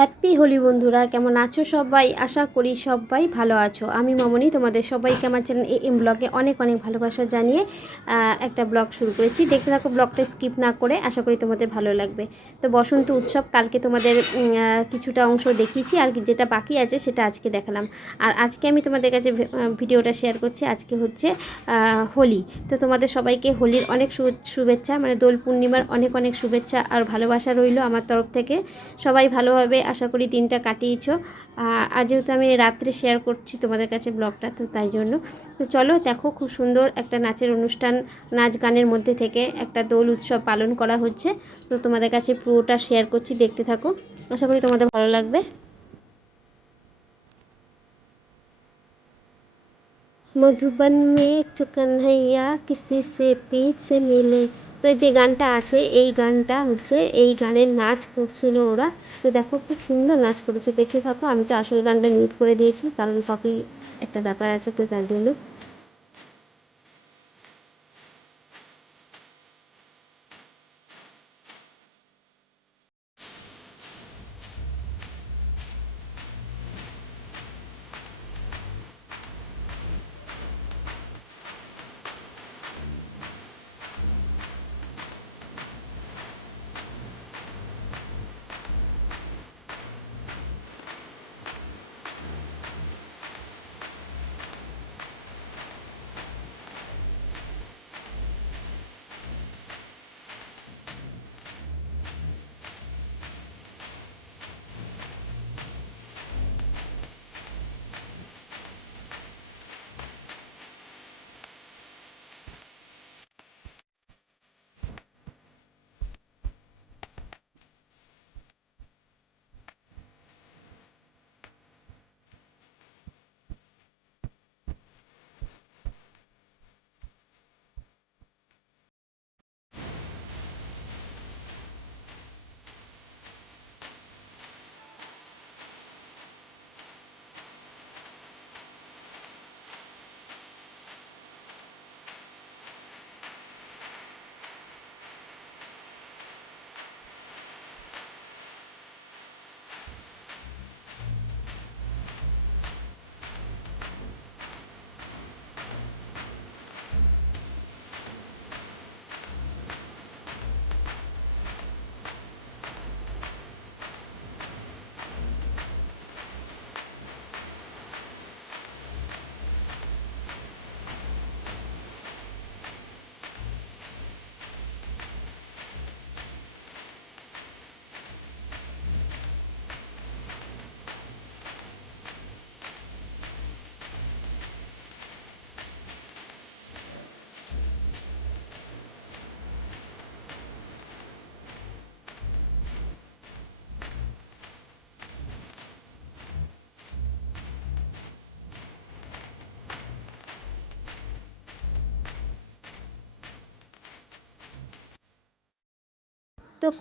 Happy Holi বন্ধুরা, কেমন আছো সবাই? আশা করি সবাই ভালো আছো। আমি মামনি, তোমাদের সবাইকে আমার চ্যানেল এম ব্লগে অনেক অনেক ভালোবাসা জানিয়ে একটা ব্লগ শুরু করেছি। দেখতে থাকো, ব্লগটা স্কিপ না করে আশা করি তোমাদের ভালো লাগবে। তো বসন্ত উৎসব, কালকে তোমাদের কিছুটা অংশ দেখিয়েছি, আর যেটা বাকি আছে সেটা আজকে দেখালাম। আর আজকে আমি তোমাদের কাছে ভিডিওটা শেয়ার করছি, আজকে হচ্ছে হোলি। তো তোমাদের সবাইকে হোলির অনেক শুভেচ্ছা মানে দোল পূর্ণিমার অনেক অনেক শুভেচ্ছা আর ভালোবাসা রইল আমার তরফ থেকে। সবাই ভালোভাবে আশা করি দিনটা কাটিয়েছ। আর যেহেতু আমি রাত্রে শেয়ার করছি তোমাদের কাছে ব্লগটা তো তাই জন্য। তো চলো দেখো খুব সুন্দর একটা নাচের অনুষ্ঠান, নাচ গানের মধ্যে থেকে একটা দোল উৎসব পালন করা হচ্ছে। তো তোমাদের কাছে পুরোটা শেয়ার করছি, দেখতে থাকো। আশা করি তোমাদের ভালো লাগবে। মধুবন মে একটু কানহাইয়া কিসি সে সে মিলে। তো যে গানটা আছে, এই গানটা হচ্ছে, এই গানের নাচ করছিল ওরা। তো দেখো খুব সুন্দর নাচ করেছে। দেখে থাকো আমি তো আসল গানটা মিউট করে দিয়েছি, কারণ কপি একটা ব্যাপার আছে তো তার জন্য।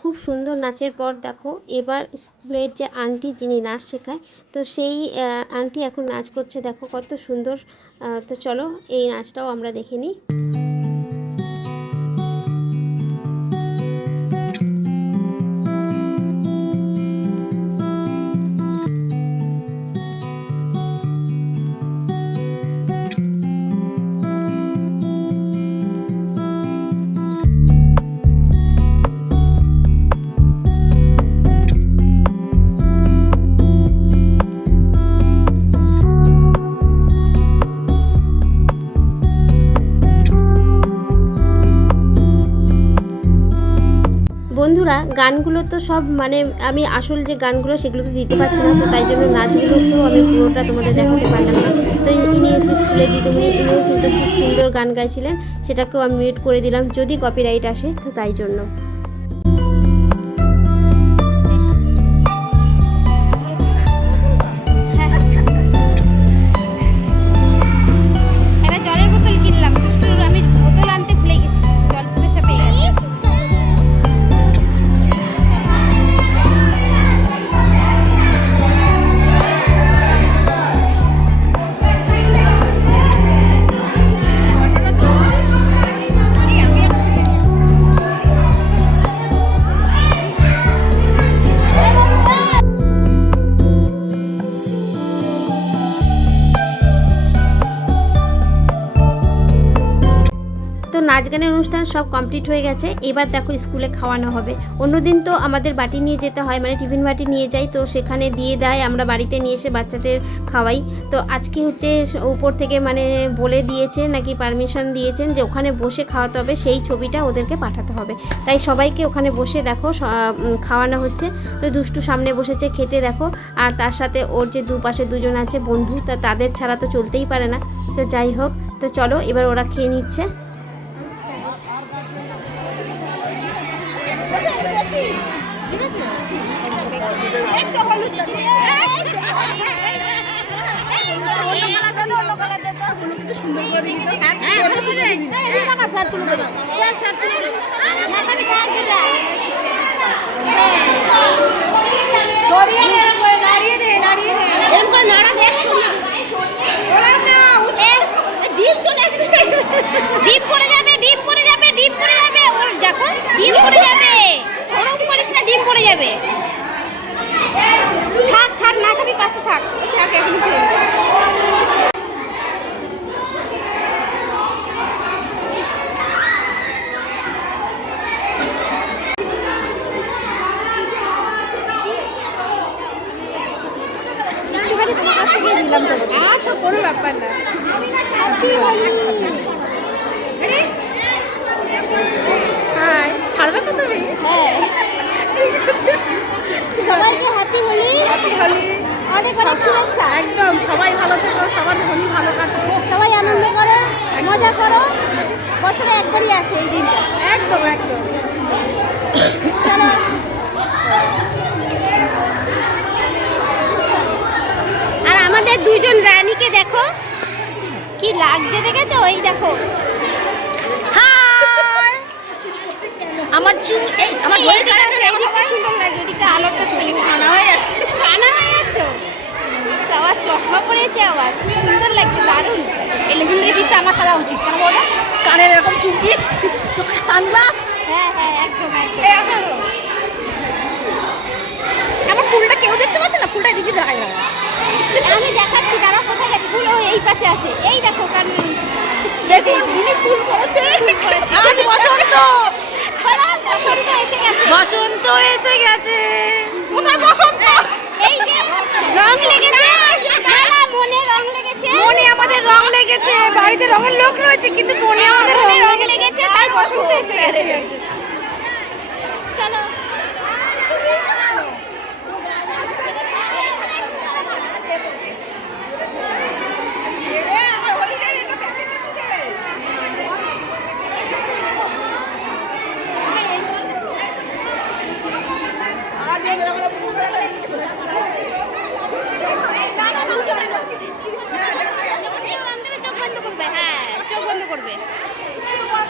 খুব সুন্দর নাচের পর দেখো, এবার স্কুলের যে আন্টি যিনি নাচ শেখায়, তো সেই আন্টি এখন নাচ করছে, দেখো কত সুন্দর। তো চলো এই নাচটাও আমরা দেখে নিই। বন্ধুরা গানগুলো তো সব মানে আমি আসল যে গানগুলো সেগুলো তো দিতে পারছি না, তো তাই জন্য নাচগুলোকেও আমি পুরোটা তোমাদের দেখাতে পারলাম না। তো ইনি হচ্ছে স্কুলে দিদিমণি, ইনিও কিন্তু খুব সুন্দর গান গাইছিলেন, সেটাকেও আমি মিউট করে দিলাম, যদি কপিরাইট আসে, তো তাই জন্য। অনুষ্ঠান সব কমপ্লিট হয়ে গেছে। এবার দেখো স্কুলে খাওয়ানো হবে। অন্যদিন তো আমাদের বাটি নিয়ে যেতে হয় মানে টিফিন বাটি নিয়ে যাই, তো সেখানে দিয়ে দেয়, আমরা বাড়িতে নিয়ে এসে বাচ্চাদের খাওয়াই। তো আজকে হচ্ছে উপর থেকে মানে বলে দিয়েছে, নাকি পারমিশন দিয়েছেন যে ওখানে বসে খাওয়াতে হবে, সেই ছবিটা ওদেরকে পাঠাতে হবে। তাই সবাইকে ওখানে বসে দেখো খাওয়ানো হচ্ছে। তো দুষ্টু সামনে বসেছে খেতে দেখো। আর তার সাথে ওর যে দুপাশে দুজন আছে বন্ধু, তা তাদের ছাড়া তো চলতেই পারে না। তো যাই হোক, তো চলো এবার ওরা খেয়ে নিচ্ছে। ডিপ পড়ে যাবে ডিপ পড়ে যাবে ডিপ পড়ে যাবে ওর দেখো ডিপ পড়ে যাবে ডিপ পড়ে যাবে থাক থাক না খাবি পাশে থাক। থাক এখন আচ্ছা কোনো ব্যাপার না। হাই ছাড়বে তো তুমি। হ্যাঁ সবাইকে হ্যাপি হোলি অনেক অনেক একদম সবাই ভালো থেকো সবার হোলি ভালো কাটে সবাই আনন্দ করো মজা করো বছরে একবারই আসে এই দিনটা। একদম একদম। চলো। আর আমাদের দুইজন রানীকে দেখো কি লাগছে দেখেছ? ওই দেখো। আমার চুল এই আমার এই দিকটা সুন্দর লাগবে এদিকটা আলোটা চলে কানা হয়ে যাচ্ছে। কানা হয়ে আছো আবার চশমা পরেছে আবার সুন্দর লাগছে দারুণ। এই লেজেন্ডারি পিসটা আমার করা উচিত কেন বলো? কানের এরকম চুমকি চোখে সানগ্লাস। হ্যাঁ হ্যাঁ একদম একদম। আমার ফুলটা কেউ দেখতে পাচ্ছে না? ফুলটা এদিকে দেখা যায় আমি দেখাচ্ছি কোথায় গেছে? ফুল এই পাশে আছে। এই দেখো কান দেখুন ফুল পড়েছে পড়েছে। বসন্ত। বসন্ত এসে গেছে। কোথায় বসন্ত? এই যে রং লেগেছে। মনে রং লেগেছে। মনে আমাদের রং লেগেছে। বাড়িতে রঙের লোক রয়েছে কিন্তু মনে আমাদের রং লেগেছে তাই বসন্ত এসে গেছে চলো চোখ বন্ধ করবে হ্যাঁ চোখ বন্ধ করবে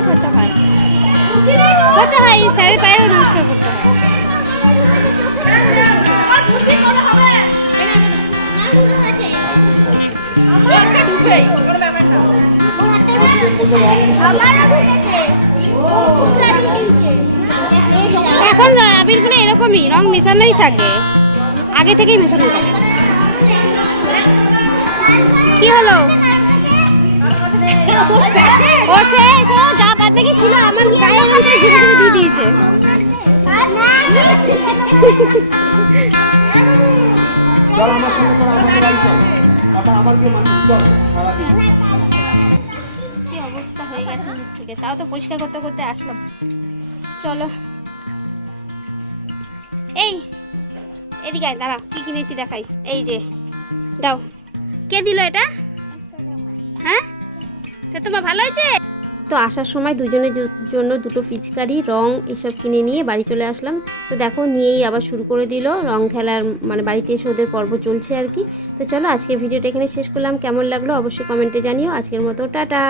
করতে হয়। করতে হয় স্যারের পায়েও নমস্কার করতে হয়। এখন আবিরগুলো এরকমই, রং মেশানোই থাকে। আগে থেকেই মেশানো থাকে। কি হলো? ও শেষ ও যা বাদ বাকি ছিল আমার গায়ে মধ্যে ঘুরে ঘুরে দিয়ে দিয়েছে। চল আমার সঙ্গে চল আমাদের বাড়ি চল। আবার আবার গিয়ে মাছ চল সারাদিন। কি অবস্থা হয়ে গেছে মুখ থেকে? তাও তো পরিষ্কার করতে করতে আসলাম। চলো। এই এদিকে দাঁড়া কি কিনেছি দেখাই। এই যে দাও। কে দিল এটা? হ্যাঁ? তা তোমার ভালো হয়েছে তো আসার সময় দুজনের জন্য দুটো পিচকারি, রং এসব কিনে নিয়ে বাড়ি চলে আসলাম। তো দেখো, নিয়েই আবার শুরু করে দিল। রং খেলার মানে বাড়িতে এসে ওদের পর্ব চলছে আর কি। তো চলো, আজকের ভিডিওটা এখানে শেষ করলাম। কেমন লাগল অবশ্যই কমেন্টে জানিও। আজকের মতো, টাটা!